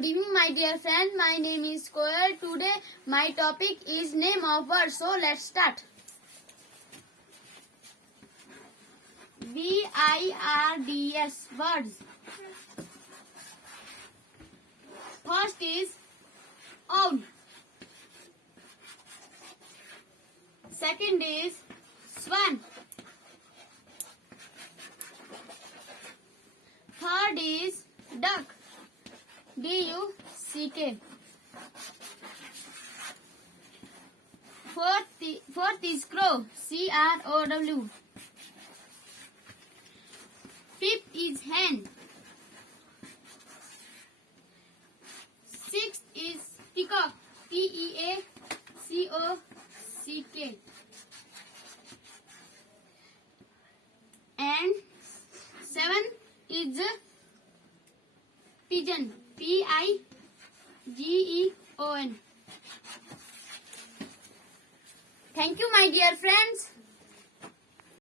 Good evening, my dear friend. My name is Koyla. Today, my topic is name of words. So, let's start. VIRDS words. First is owl. Second is swan. Third is duck. DUCK. Fourth is crow. CROW. Fifth is hen. Sixth is peacock. PEACOCK. And seventh is pigeon. PIGEON. Thank you, my dear friends.